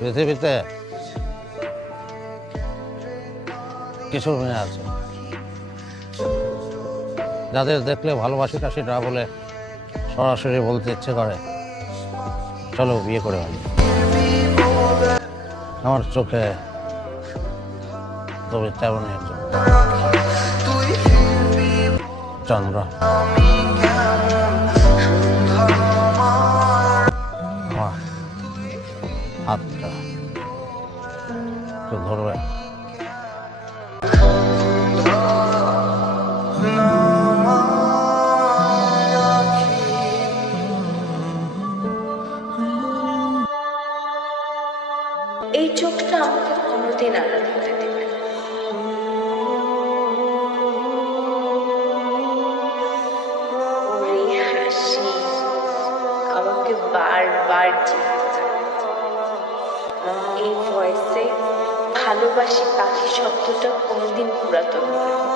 পৃথিবীতে কিছু মেয়ে আছে যাদের দেখলে ভালোবাসি টাসি না বলে সরাসরি বলতে ইচ্ছে করে চলো বিয়ে করে ফেলি। আমার চোখে তবে তেমনই একজন চন্দ্র। আমার হাতটা একটু ধরবে? এই চোখটা আমাকে কোনোদিন আড়াল হতে দেবে না। ওর এই হাসি আমাকে বারবার চিনতে যাবে। এই ভয়েসে ভালোবাসি পাখি শব্দটা কোনোদিন পুরাতন হবে না।